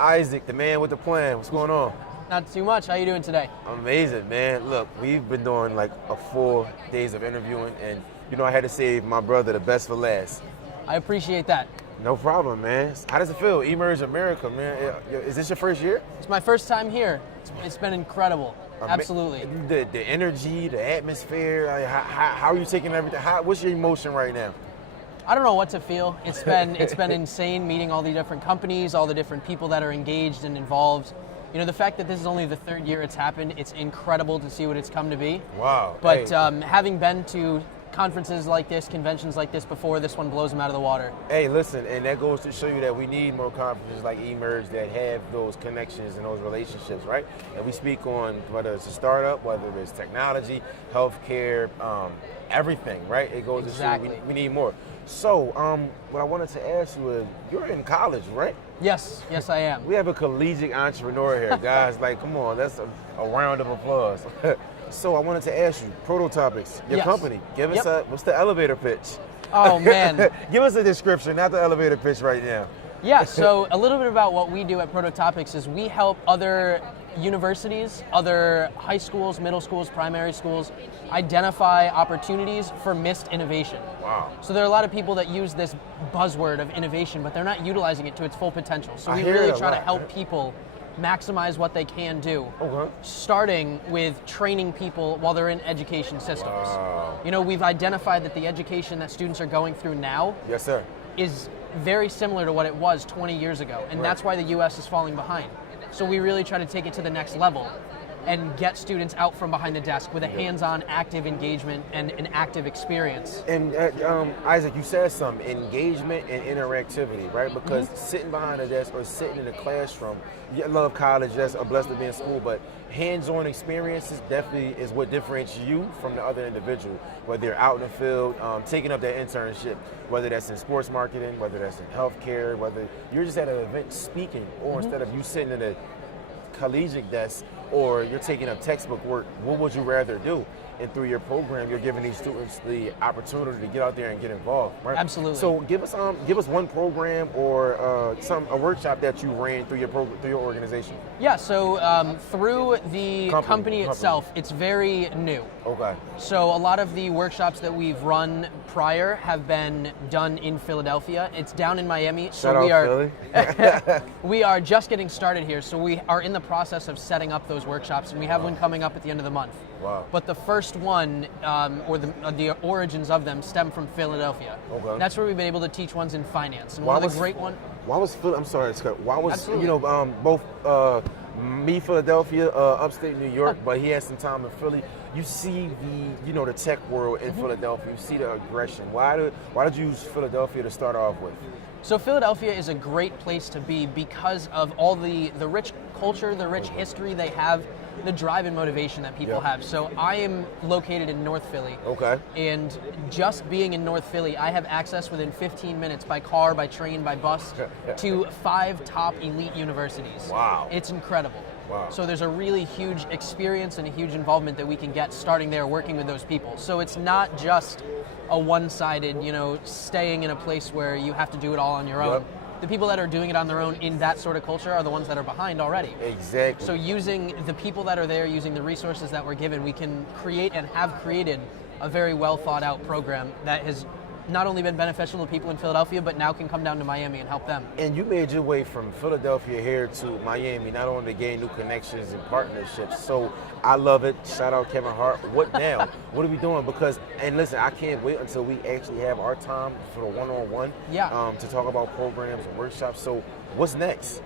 Isaac, the man with the plan. What's going on? Not too much. How you doing today? Amazing, man. Look, we've been doing like a 4 days of interviewing, and I had to save my brother the best for last. I appreciate that. No problem, man. How does it feel? Emerge America, man. Is this your first year? It's my first time here. It's been incredible. Absolutely. The energy, the atmosphere. Like, how are you taking everything? What's your emotion right now? I don't know what to feel. It's been insane meeting all the different companies, all the different people that are engaged and involved. You know, the fact that this is only the 3rd year it's happened, it's incredible to see what it's come to be. Wow. But having been to conferences like this, conventions like this before, this one blows them out of the water. Hey, listen, and that goes to show you that we need more conferences like Emerge that have those connections and those relationships, right? And we speak on whether it's a startup, whether it's technology, healthcare, everything, right? It goes Exactly. to show we need more. So, what I wanted to ask you is, you're in college, right? Yes, I am. We have a collegiate entrepreneur here, guys. Like, come on, that's a round of applause. So I wanted to ask you, Prototropics, your company, give us what's the elevator pitch? Oh, man. Give us a description, not the elevator pitch right now. Yeah, so a little bit about what we do at Prototropics is we help other universities, other high schools, middle schools, primary schools identify opportunities for missed innovation. Wow. So there are a lot of people that use this buzzword of innovation, but they're not utilizing it to its full potential. So we really try to help people maximize what they can do, starting with training people while they're in education systems. Wow. You know, we've identified that the education that students are going through now is very similar to what it was 20 years ago, and that's why the U.S. is falling behind. So we really try to take it to the next level and get students out from behind the desk with a hands-on active engagement and an active experience. And Isaac, you said something, engagement and interactivity, right? Because sitting behind a desk or sitting in a classroom, I love college, yes, I'm blessed to be in school, but hands-on experiences definitely is what differentiates you from the other individual, whether you're out in the field, taking up that internship, whether that's in sports marketing, whether that's in healthcare, whether you're just at an event speaking, or instead of you sitting at a collegiate desk, or you're taking up textbook work, what would you rather do? And through your program, you're giving these students the opportunity to get out there and get involved, right? Absolutely. So give us one program or a workshop that you ran through your organization. Yeah. So through the company itself, it's very new. Okay. So a lot of the workshops that we've run prior have been done in Philadelphia. It's down in Miami. We are just getting started here. So we are in the process of setting up those workshops, and we have one coming up at the end of the month. Wow. But the first one, or the origins of them, stem from Philadelphia. Okay. That's where we've been able to teach ones in finance. And one of the great ones. Why was Phil? I'm sorry, Scott. Why was Absolutely. Both me, Philadelphia, upstate New York, but he had some time in Philly. You see the tech world in Philadelphia. You see the aggression. Why did you use Philadelphia to start off with? So Philadelphia is a great place to be because of all the rich culture, the rich history they have, the drive and motivation that people have. So I am located in North Philly. Okay. And just being in North Philly, I have access within 15 minutes by car, by train, by bus to 5 top elite universities. Wow. It's incredible. Wow. So there's a really huge experience and a huge involvement that we can get starting there working with those people. So it's not just a one-sided, staying in a place where you have to do it all on your own. The people that are doing it on their own in that sort of culture are the ones that are behind already. Exactly. So using the people that are there, using the resources that we're given, we can create and have created a very well thought out program that has not only been beneficial to people in Philadelphia, but now can come down to Miami and help them. And you made your way from Philadelphia here to Miami, not only to gain new connections and partnerships. So I love it. Shout out Kevin Hart. What now? What are we doing? And listen, I can't wait until we actually have our time for the one-on-one to talk about programs and workshops. So what's next?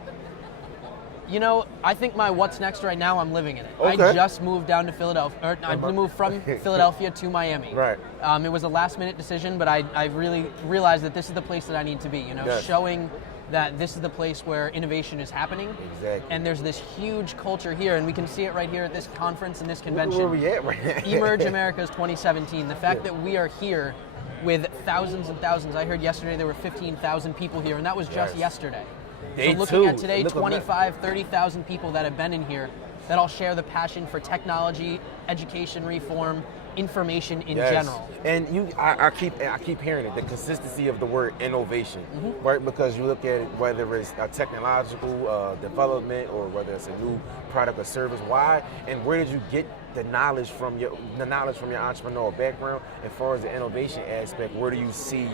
I think my what's next right now, I'm living in it. Okay. I just moved down to Philadelphia, or I moved from Philadelphia to Miami. Right. It was a last minute decision, but I really realized that this is the place that I need to be, showing that this is the place where innovation is happening. Exactly. And there's this huge culture here, and we can see it right here at this conference and this convention. Where are we at right now? Emerge America's 2017. The fact that we are here with thousands and thousands. I heard yesterday there were 15,000 people here, and that was just yesterday. So looking at today, 25, 30,000 people that have been in here that all share the passion for technology, education reform, information in Yes. general. And I keep hearing it, the consistency of the word innovation, right? Because you look at it, whether it's a technological development or whether it's a new product or service. Why and where did you get the knowledge from your entrepreneurial background? As far as the innovation aspect, where do you see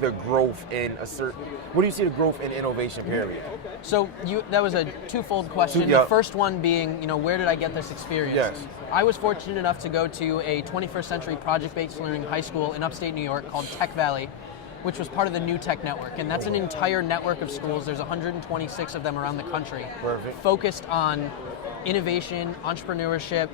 the growth in where do you see the growth in innovation period? So that was a twofold question. The first one being, where did I get this experience? Yes. I was fortunate enough to go to a 21st century project-based learning high school in upstate New York called Tech Valley, which was part of the New Tech Network. And that's an entire network of schools. There's 126 of them around the country. Perfect. Focused on innovation, entrepreneurship,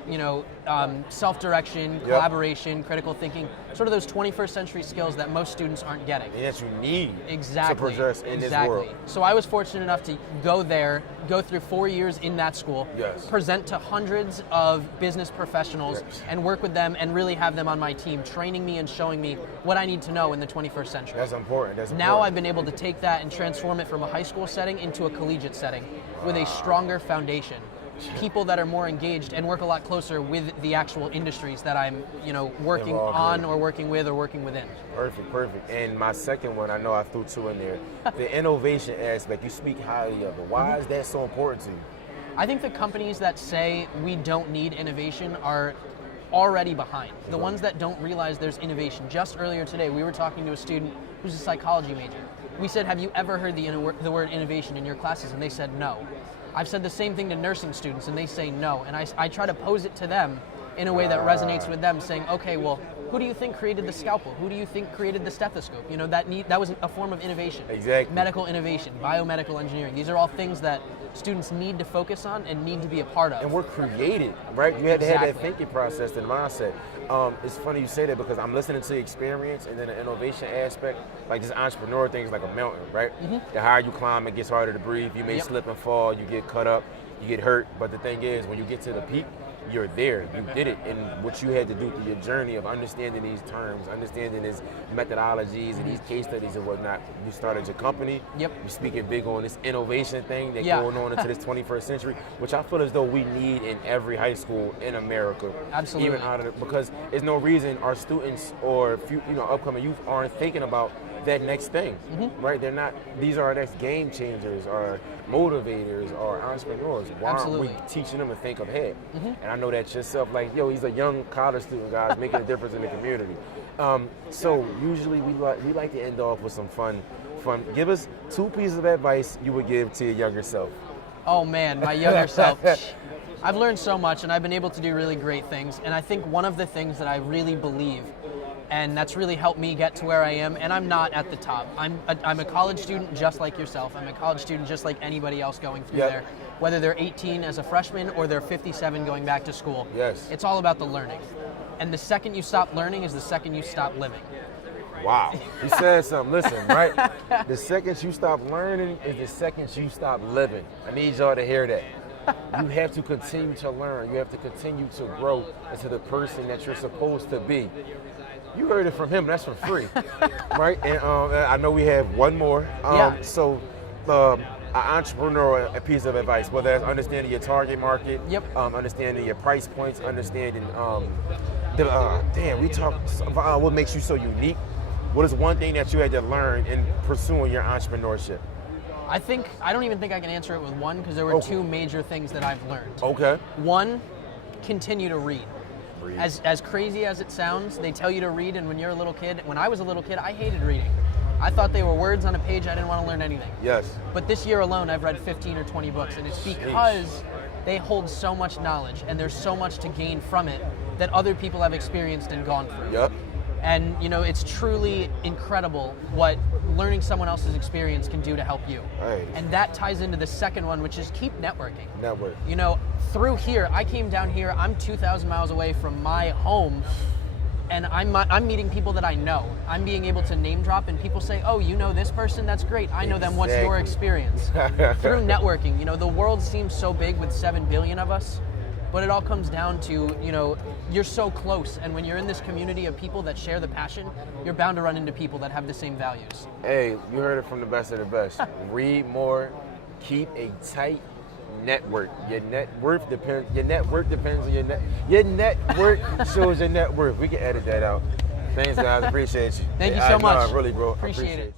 self-direction, collaboration, critical thinking, sort of those 21st century skills that most students aren't getting. And that you need to progress in this world. So I was fortunate enough to go there, go through 4 years in that school, present to hundreds of business professionals, and work with them and really have them on my team, training me and showing me what I need to know in the 21st century. That's important. Now I've been able to take that and transform it from a high school setting into a collegiate setting with a stronger foundation. People that are more engaged and work a lot closer with the actual industries that I'm, working on or working with or working within. Perfect. And my second one, I know I threw two in there. The innovation aspect, you speak highly of it. Why is that so important to you? I think the companies that say we don't need innovation are already behind. The ones that don't realize there's innovation. Just earlier today, we were talking to a student who's a psychology major. We said, have you ever heard the word innovation in your classes? And they said no. I've said the same thing to nursing students, and they say no. And I try to pose it to them in a way that resonates with them, saying, okay, well, who do you think created the scalpel? Who do you think created the stethoscope? That was a form of innovation. Exactly. Medical innovation, biomedical engineering. These are all things that students need to focus on and need to be a part of. And we're created, right? You had to have that thinking process and mindset. It's funny you say that because I'm listening to the experience and then the innovation aspect, like this entrepreneur thing is like a mountain, right? The higher you climb, it gets harder to breathe. You may slip and fall, you get cut up, you get hurt. But the thing is, when you get to the peak, you're there, you did it. And what you had to do through your journey of understanding these terms, understanding these methodologies and these case studies and whatnot, you started your company. You're speaking big on this innovation thing that's going on into this 21st century, which I feel as though we need in every high school in America. Absolutely. Even because there's no reason our students or upcoming youth aren't thinking about that next thing, right? They're not. These are our next game changers, or motivators, or entrepreneurs. Why aren't we teaching them to think ahead? And I know that yourself, like, he's a young college student, guys, making a difference in the community. So usually we like to end off with some fun. Give us 2 pieces of advice you would give to your younger self. Oh man, my younger self. I've learned so much, and I've been able to do really great things. And I think one of the things that I really believe, and that's really helped me get to where I am, and I'm not at the top. I'm a college student just like yourself. I'm a college student just like anybody else going through there, whether they're 18 as a freshman or they're 57 going back to school. It's all about the learning. And the second you stop learning is the second you stop living. Wow. You said something. Listen, right? The second you stop learning is the second you stop living. I need y'all to hear that. You have to continue to learn. You have to continue to grow into the person that you're supposed to be. You heard it from him. That's for free, right? And I know we have one more. So, an entrepreneurial piece of advice, whether that's understanding your target market, understanding your price points, understanding we talked what makes you so unique. What is one thing that you had to learn in pursuing your entrepreneurship? I don't even think I can answer it with one, because there were 2 major things that I've learned. One, continue to read. As crazy as it sounds, they tell you to read, and when I was a little kid, I hated reading. I thought they were words on a page. I didn't want to learn anything. But this year alone, I've read 15 or 20 books, and it's because they hold so much knowledge, and there's so much to gain from it that other people have experienced and gone through. And it's truly incredible what learning someone else's experience can do to help you. And that ties into the second one, which is keep networking. Through here, I came down here, I'm 2,000 miles away from my home, and I'm meeting people that I know. I'm being able to name drop, and people say, oh, you know this person? That's great. I know them. What's your experience? Through networking, the world seems so big with 7 billion of us, but it all comes down to, you're so close, and when you're in this community of people that share the passion, you're bound to run into people that have the same values. Hey, you heard it from the best of the best. Read more, keep a tight network. Your net worth depends on your net worth shows your net worth. We can edit that out. Thanks, guys. Appreciate you. Thank you so much. No, really, bro. Appreciate it.